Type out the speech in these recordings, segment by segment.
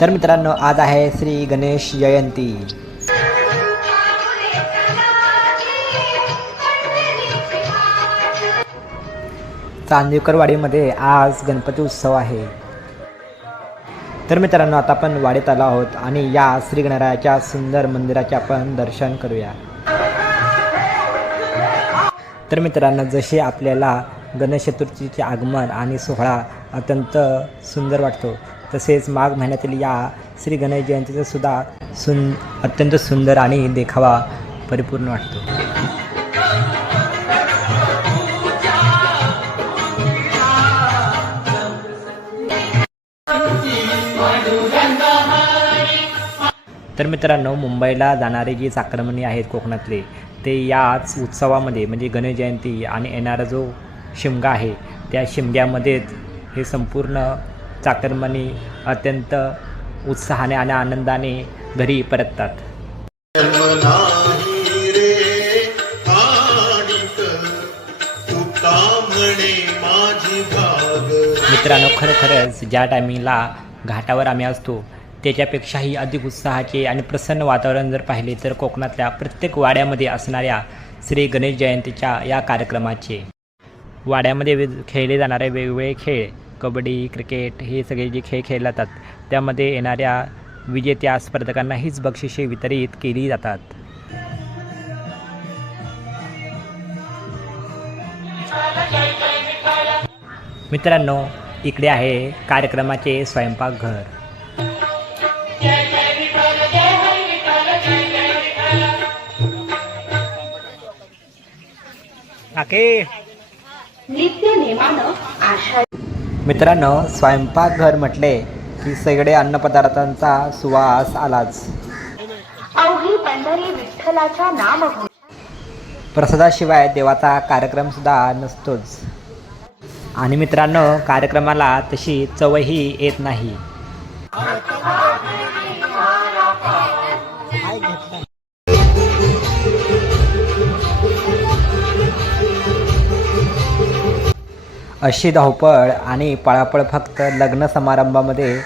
तर मित्रांनो आज आहे श्री गणेश जयंती. चांदेकरवाडीमध्ये आज गणपती उत्सव आहे. तर मित्रांनो आता आपण वाडीत आलो आहोत आणि या श्री गणरायाच्या सुंदर मंदिराचे आपण दर्शन करूया. तर मित्रांनो जसे आपल्याला गणेश चतुर्थीचे आगमन आणि सोहळा अत्यंत सुंदर वाटतो. तसेच माघ महिन्यातील या श्री गणेश जयंतीचा सुद्धा सुन अत्यंत सुंदर आणि देखावा परिपूर्ण वाटतो. तर मित्रांनो मुंबईला जाणारे जी चाकरमणी आहेत कोकणातले ते याच उत्सवामध्ये म्हणजे गणेश जयंती आणि येणारा जो शिमगा आहे त्या शिमग्यामध्येच हे संपूर्ण चाकरमणी अत्यंत उत्साहाने आणि आनंदाने घरी परततात. मित्रांनो खरोखरच ज्या टायमिंगला घाटावर आम्ही असतो त्याच्यापेक्षाही अधिक उत्साहाचे आणि प्रसन्न वातावरण जर पाहिले तर कोकणातल्या प्रत्येक वाड्यामध्ये असणाऱ्या श्री गणेश जयंतीच्या या कार्यक्रमाचे. वाड्यामध्ये खेळले जाणारे वेगवेगळे खेळ कबड्डी क्रिकेट हे सगळे जे खेळ खेळले जातात त्यामध्ये येणाऱ्या विजेत्या स्पर्धकांना हीच बक्षिसे वितरित केली जातात. मित्रांनो इकडे आहे कार्यक्रमाचे स्वयंपाकघर. नित्य नेमानं आषाढ मित्रांनो स्वयंपाकघर म्हटले की सगळे अन्नपदार्थांचा सुवास आलाच. प्रसादाशिवाय देवाचा कार्यक्रमसुद्धा नसतोच. आणि मित्रांनो कार्यक्रमाला तशी चवही येत नाही. अशी धावपळ आणि पळापळ फक्त लग्न समारंभामध्ये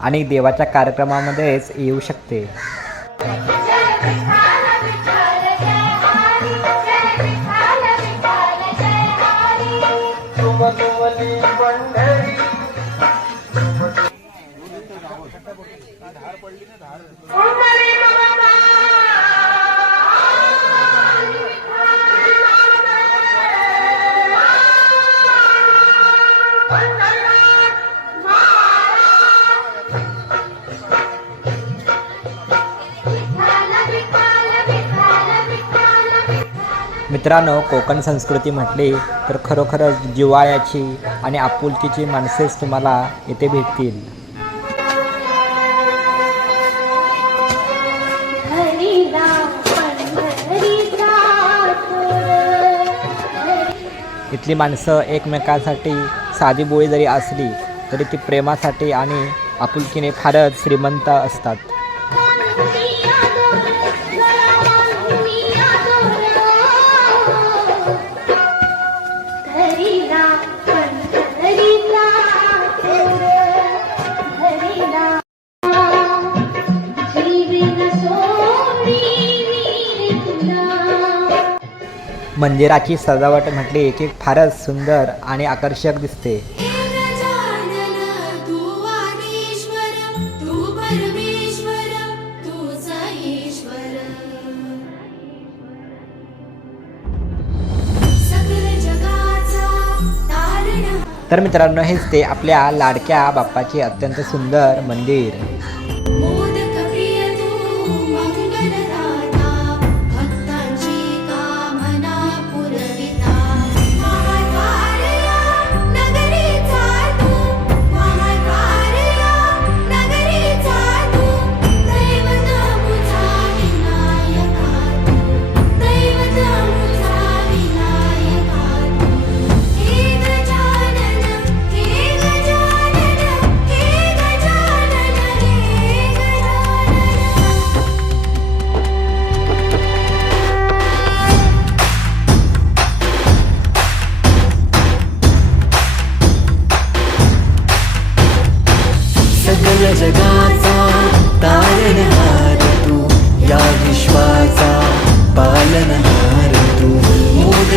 आणि देवाच्या कार्यक्रमामध्येच येऊ शकते. मित्रांनो कोकण संस्कृती म्हटली तर खरोखरच जिव्हाळ्याची आणि आपुलकीची माणसेच तुम्हाला येथे भेटतील. इथली माणसं एकमेकांसाठी साधी बोळी जरी असली तरी ती प्रेमासाठी आणि आपुलकीने फारच श्रीमंत असतात. मंदिराची सजावट म्हटली की फारच सुंदर आणि आकर्षक दिसते. तर मित्रांनो हेच ते आपल्या लाडक्या बाप्पाचे अत्यंत सुंदर मंदिर.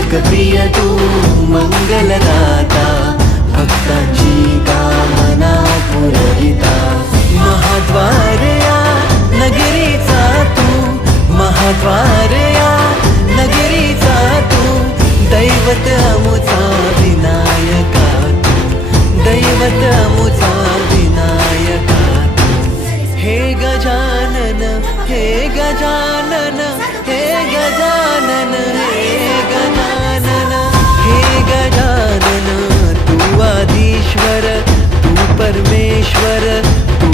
मोदक प्रिय तू मंगलदाता भक्तांची कामना पुरविता. महाद्वार या नगरीचा तू महाद्वार नगरीचा तू दैवत अमुचा विनायका दैवत अमुचा विनायका हे गजानन हे गजानन हे गजानन हे आधीश्वर तू परमेश्वर तू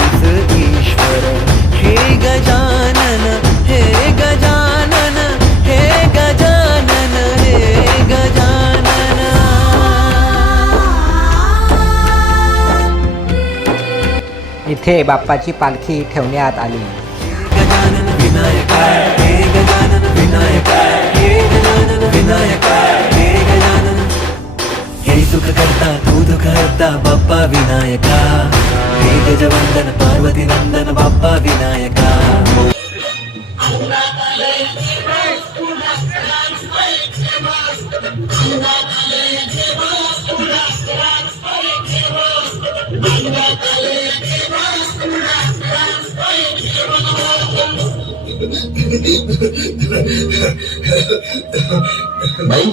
ईश्वर। हे गजानन हे गजानन हे गजानन हे गजानन। इथे बाप्पाची पालखी ठेवण्यात आली. गजानन विनायका हे गजानन विनायका हे गजानन विनायका। हे सुख करता तू दुःख हरता बाप्पा विनायका हे गजवंदन पार्वती नंदन बाप्पा विनायका बाई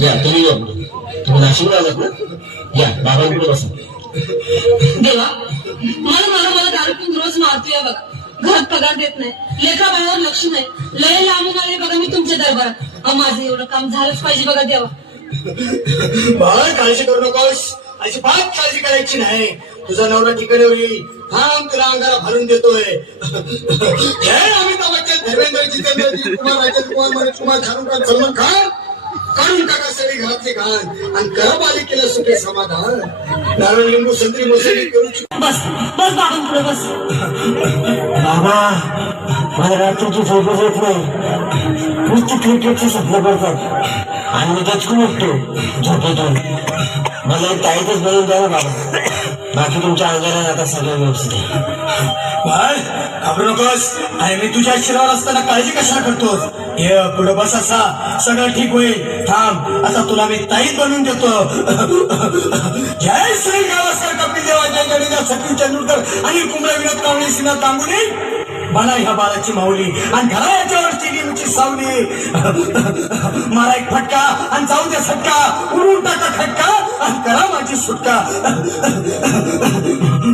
या तुम्ही या पुढे. तुम्ही नाशिकला आलात ना या बाबांकडे बसा. देवा मला मला मला पिऊन रोज मारतोय बघा. घरात पगार देत नाही लेखा बाळावर लक्ष नाही. लय लांबून आले बघा मी तुमच्या दरबारात. माझं एवढं काम झालंच पाहिजे बघा देवा. बाळ काळजी करू नकोस. अजिबात काळजी करायची नाही. तुझा नवरा ठिकाणी होईल थांब तुला अंगाला भरून देतोय. अमिताभ बच्चन. धर्मेंद्र जितेंद्र कुमार राजेंद्र कुमार मनीष कुमार शाहरुख खान सलमान खान. काढून सगळी घरातली घाण आणि करा पालिकेला सुखे समाधान. नारळ लिंबू संत्री मोसंबी करू बस बस पुढे बस. बाबा मला रात्रीची झोपच येत नाही? नुसती क्रिकेटची स्वप्न पडतात आणि मी दचकून उठतो. झोपेतून. मला एक ताईतच बनवून द्या ना बाबा. बाकी तुमच्या अंगाला आता सगळं व्यवस्थित आहे. घाबरू नकोस. आणि मी तुझ्या शिरावर असताना काळजी कशाला करतोस? हे पुढे बस असा. सगळं ठीक होईल. थांब. आता तुला मी ताईत बनवून देतो. जय श्री गावस्कर कपिल देवा जय जडेजा सचिन तेंडुलकर आणि कुंबळे विनोद कावळे सिन्हा तांबुली. मला ह्या बाळाची माऊली। आणि घरा याच्यावरची नेहमीची सावली। मला एक फटका आणि जाऊ द्या सटका उडून टाका खटका आणि करा माझी सुटका.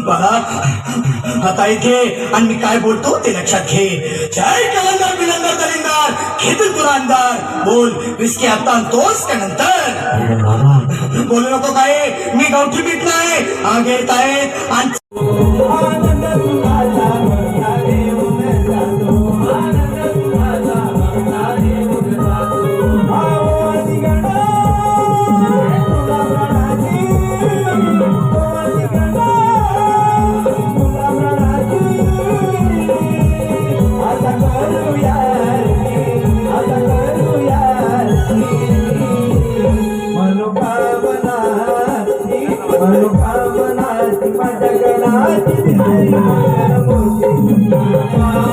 बाळा आता इथे आणि मी काय बोलतो ते लक्षात घे. जय कलंदर बिलंदर दलिंदर. घेतील तुला अंधार. बोल विस्की आता आणतोस का नंतर? बोलू नको काय मी गावठी बीट नाही. आगे आहेत आणि You.